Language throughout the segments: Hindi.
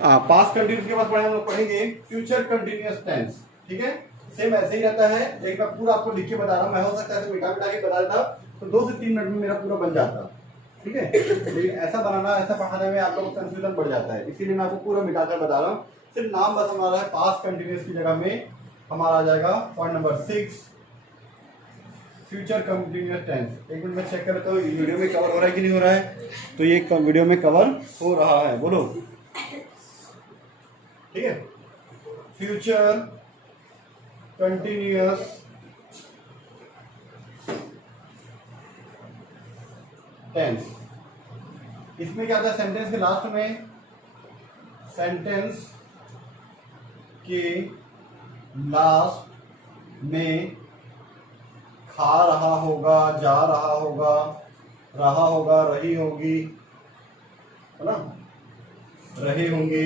पास्ट कंटिन्यूस के बाद हम लोग पढ़ेंगे फ्यूचर कंटिन्यूअस टेंस। ठीक है, सेम ऐसे ही रहता है, एक बार पूरा आपको लिख के बता रहा हूँ। मैं हो सकता है मिटा मिटा के बता देता तो 2 से 3 मिनट में मेरा पूरा बन जाता। ठीक है, लेकिन ऐसा बनाना, ऐसा पढ़ाने में आप लोगों को कंफ्यूजन बढ़ जाता है, इसीलिए मैं आपको पूरा मिटा कर बता रहा हूँ। सिर्फ नाम बस हमारा है, पास्ट कंटिन्यूअस की जगह में हमारा आ जाएगा point number 6 future continuous tense. एक मिनट में चेक करता हूँ वीडियो में कवर हो रहा है कि नहीं हो रहा है। तो ये वीडियो में कवर हो रहा है, बोलो। ठीक है, फ्यूचर कंटिन्यूअस टेंस। इसमें क्या आता है, सेंटेंस के लास्ट में, सेंटेंस के लास्ट में खा रहा होगा, जा रहा होगा, रहा होगा, रही होगी, है ना, रहे होंगे,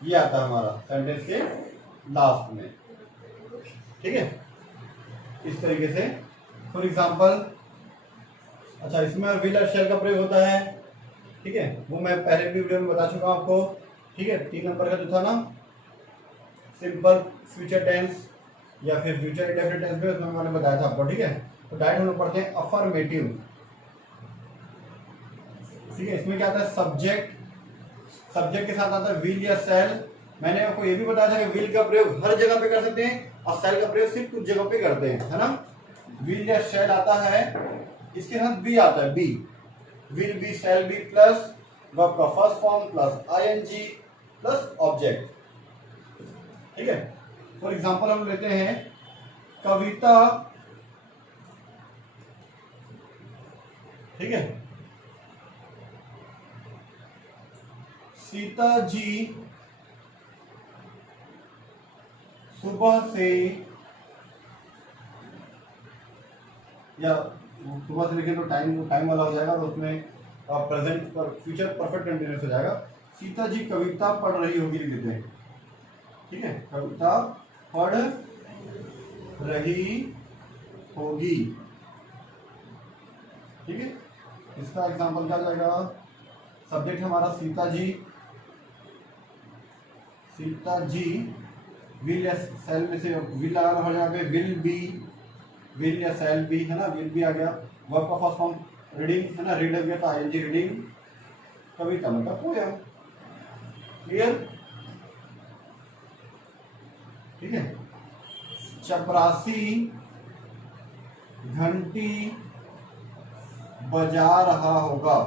ये आता है हमारा सेंटेंस के लास्ट में। ठीक है, इस तरीके से। फॉर एग्जाम्पल, अच्छा, इसमें विल और शैल का प्रयोग होता है। ठीक है, वो मैं पहले भी वीडियो में बता चुका हूं आपको। ठीक है, 3 नंबर का जो था ना, सिंपल फ्यूचर टेंस या फिर फ्यूचर इंडेफिनिट टेंस में, उसमें मैंने बताया था आपको। ठीक है, तो डायरेक्ट हम लोग पढ़ते हैं अफर्मेटिव। ठीक है, इसमें क्या आता है, सब्जेक्ट, सब्जेक्ट के साथ आता है विल या शैल। मैंने आपको ये भी बताया था कि विल का प्रयोग हर जगह पे कर सकते हैं और शैल का प्रयोग सिर्फ कुछ जगह पे करते हैं, है ना। विल या शैल आता है, इसके साथ बी आता है, be, will be, shall be plus verb का first form plus ING plus object. ठीक है, फॉर एग्जांपल हम लेते हैं कविता, ठीक है, सीता जी सुबह से, या सुबह से लिखे तो टाइम वाला हो जाएगा, और उसमें प्रेजेंट पर फ्यूचर परफेक्ट कंटिन्यूअस हो जाएगा। सीता जी कविता पढ़ रही होगी लिख देते हैं। ठीक है, कविता पढ़ रही होगी। ठीक है, इसका एग्जांपल क्या जाएगा, सब्जेक्ट हमारा सीता जी, सीता जी, विल या शैल में से विल लगाना हो जाएगा, विल बी, विल या शैल बी, है ना, विल बी आ गया, वर्ब का फर्स्ट फॉर्म रीडिंग, है ना, रीड हो गया तो आईएनजी रीडिंग, कविता मतलब पोयम। क्लियर। ठीक है, चपरासी घंटी बजा रहा होगा,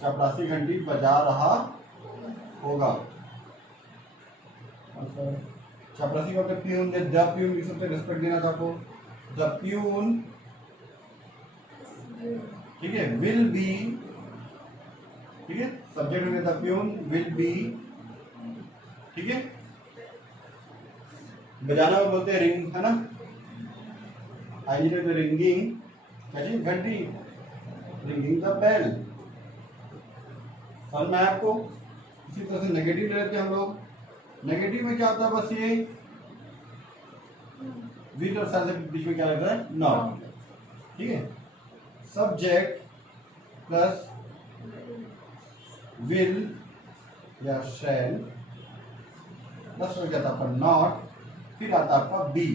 चपरासी घंटी बजा रहा होगा। चपरासी का प्यून, द प्यून लिख सकते, रिस्पेक्ट देना था आपको, द प्यून। ठीक है, विल बी, ठीक है, सब्जेक्ट में द प्यून विल बी। ठीक है, बजाना को बोलते हैं रिंग, है ना, आई नीड रिंगिंग, कैसी घंटी, रिंगिंग द बेल। समझ में आपको। इसी तरह से नेगेटिव ले लेते हैं हम लोग। नेगेटिव में क्या होता है, बस ये विल और शैल के बीच में क्या लगता है, नॉट। ठीक है, सब्जेक्ट प्लस विल या शैल प्लस हो जाता है आपका नॉट, फिर आता है आपका बी,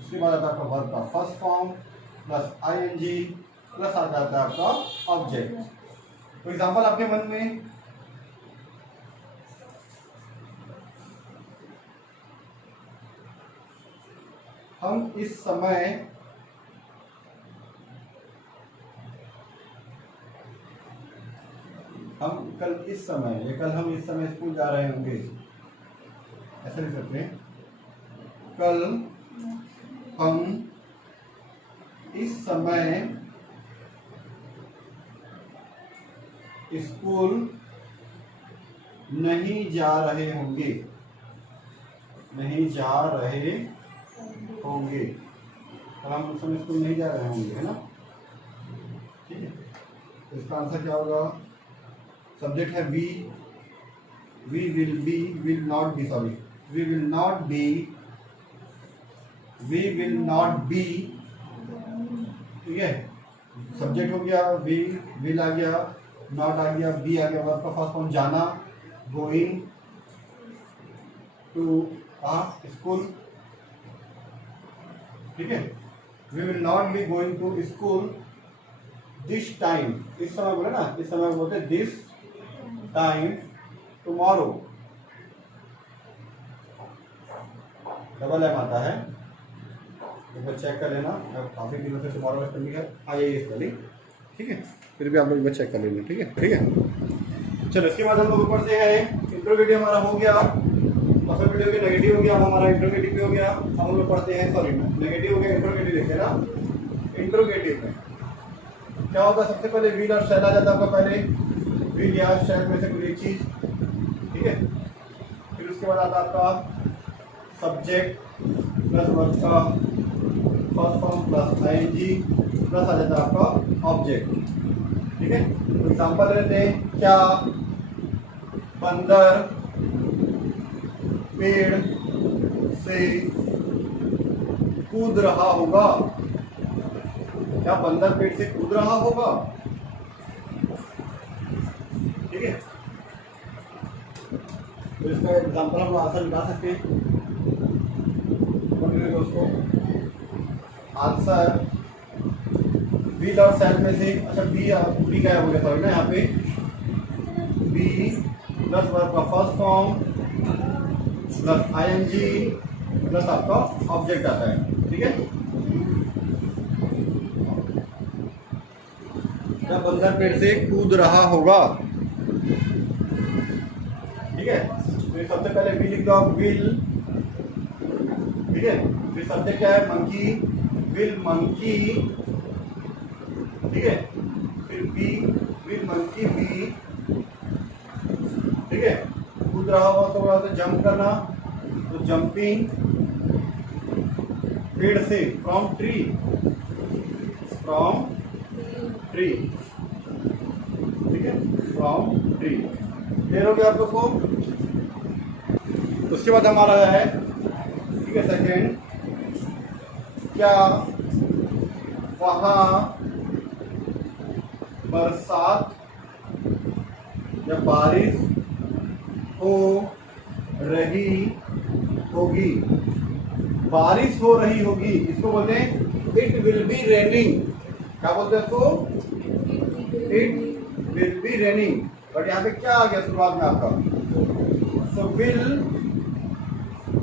उसके बाद आता है आपका वर्ब का first form plus ING plus आ जाता है आपका ऑब्जेक्ट। तो एग्जांपल आपके मन में, हम इस समय कल इस समय, या कल हम इस समय स्कूल जा रहे होंगे, ऐसा लिख सकते हैं, कल हम इस समय स्कूल नहीं जा रहे होंगे, नहीं जा रहे होंगे, कल हम उस समय स्कूल नहीं जा रहे होंगे, है ना। ठीक है, इसका आंसर क्या होगा, सब्जेक्ट है we, we will be, will not be, sorry, we will not be, we will not be, ठीक है, सब्जेक्ट हो गया वी, विल आ गया, नॉट आ गया, बी आ गया, वर्ब का फर्स्ट फॉर्म जाना, गोइंग टू स्कूल, ठीक है। We will not be going to school this time, इस समय बोले ना, इस समय बोलते this time tomorrow, double M आता है, एक बार चेक कर लेना, काफी दिनों से टुमारो का स्पेलिंग है, हाँ यही स्पेलिंग, ठीक है, फिर भी आप लोग एक बार चेक कर लेना, ठीक है, ठीक है। चलो इसके बाद हम लोग ऊपर से है इंट्रोगेटिव हमारा हो गया, अफर्मेटिव के नेगेटिव हो गया, अब हमारा इंट्रोगेटिव पे हो गया, अब हम लोग पढ़ते हैं, सॉरी नेगेटिव हो गया, इंट्रोगेटिव देखते ना। इंट्रोगेटिव में क्या होता है, सबसे पहले विल और शैल आ जाता है आपका, पहले विल या शैल में से कोई एक चीज, ठीक है, फिर उसके बाद आता है आपका सब्जेक्ट प्लस वर्ब का first form plus ING plus आ जाता है आपका ऑब्जेक्ट, ठीक है। तो एग्जांपल लेते हैं, क्या बंदर पेड़ से कूद रहा होगा, क्या बंदर पेड़ से कूद रहा होगा, ठीक है। तो इसका एग्जांपल हम आंसर निकाल सकते हैं दोस्तों, आंसर विल और शैल में से, अच्छा बी क्या हो गया, सॉरी ना, यहाँ पे बी प्लस वर्ब का first form plus ING plus आपका ऑब्जेक्ट आता है, ठीक है। जब बंदर पेड़ से कूद रहा होगा, ठीक है, तो सबसे पहले वी लिख दो, विल, ठीक है, फिर सब्जेक्ट क्या है, मंकी, विल मंकी, ठीक है, फिर बी, विल मंकी बी, ठीक है, कूद रहा हुआ तो वहां से जंप करना, तो जंपिंग, पेड़ से, फ्रॉम ट्री, फ्रॉम ट्री, ठीक है, फ्रॉम ट्री, क्लियर हो गया आप लोग को। उसके बाद हमारा है, ठीक है, सेकेंड, क्या वहां बरसात या बारिश हो रही होगी, बारिश हो रही होगी, इसको बोलते हैं इट विल बी रेनिंग, क्या बोलते हैं इसको, it will be raining, but यहाँ पे क्या आ गया शुरुआत में आपका, तो will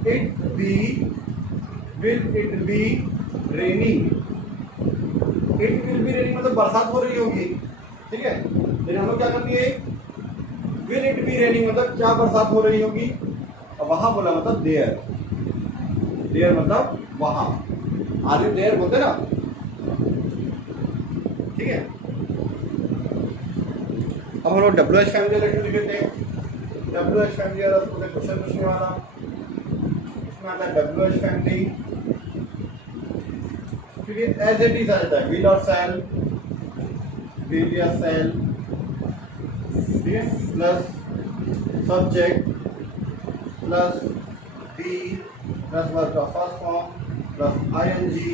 it be raining, it will be raining मतलब बरसात हो रही होगी, ठीक है। लेकिन हम लोग क्या कर दिए, विल इट बी रेनिंग मतलब क्या बरसात हो रही होगी, और वहां बोला मतलब देयर, देयर मतलब वहां, आर यू देयर बोलते ना, ठीक है। अब हम लोग WH फैमिली लिख लेते हैं, WH फैमिली वाला क्वेश्चन पूछने वाला, इसमें आता है WH फैमिली, फिर एज इट इज आ जाता है, विल और शैल, विल या शैल, ठीक है, plus subject plus be plus verb का first form plus ING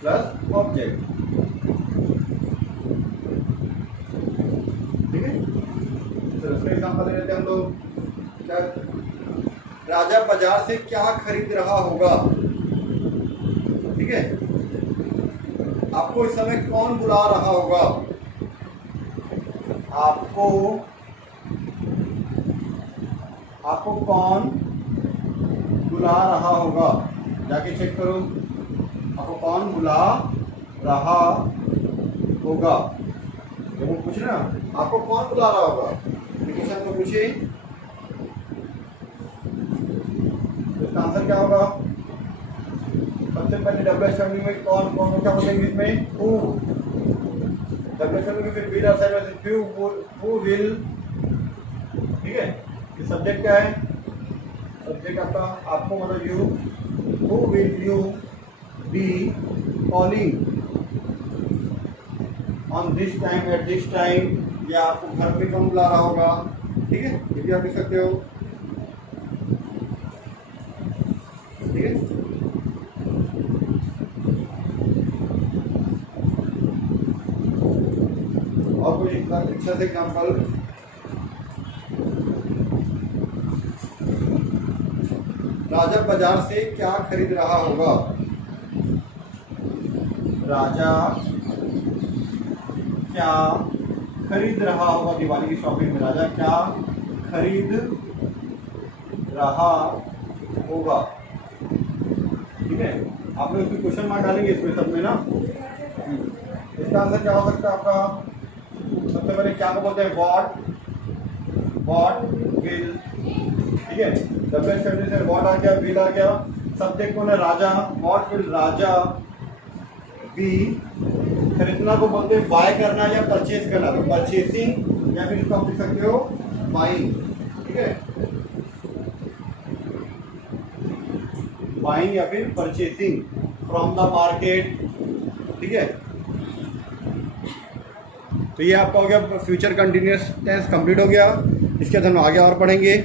plus object, ठीक है। चलो इसका एग्जांपल ले लेते हैं हम लोग, क्या राजा बाजार से क्या खरीद रहा होगा, ठीक है, आपको इस समय कौन बुला रहा होगा, आपको कौन बुला रहा होगा, जाके चेक करो, आपको कौन बुला रहा होगा, जब वो पूछ ना आपको कौन बुला रहा होगा, क्वेश्चन को पूछे, इसका आंसर क्या होगा, सबसे पहले WH फैमिली में कौन कौन क्या बोलेंगे, इसमें हु, WH फैमिली में फिर विल और शैल में से हु विल, ठीक है। ये सब्जेक्ट क्या है, सब्जेक्ट आपका आपको मतलब you, who will you be calling on this time at this time, या आपको घर पे कौन बुला रहा होगा, ठीक है, ये भी आप लिख सकते हो, ठीक है। इसका अच्छा से एग्जाम्पल, राजा बाजार से क्या खरीद रहा होगा? राजा क्या खरीद रहा होगा? दिवाली की शॉपिंग में राजा क्या खरीद रहा होगा? ठीक है, आप लोग इसमें क्वेश्चन मार्क डालेंगे इसमें सब में ना। इसका आंसर क्या हो सकता है आपका? सबसे पहले क्या को बोलते हैं? वॉट विल, ठीक है, WH से वॉट आ गया, विल आ गया, सब्जेक्ट कौन है? राजा। वॉट विल राजा बी, खरीदना को बोलते हैं बाय करना या परचेज करना, तो परचेसिंग, या फिर इसको आप लिख सकते हो बाइंग, ठीक है, बाइंग या फिर परचेसिंग फ्रॉम द मार्केट, ठीक है। तो ये आपका हो गया फ्यूचर कंटिन्यूअस टेंस कंप्लीट हो गया। इसके बाद हम आगे और पढ़ेंगे।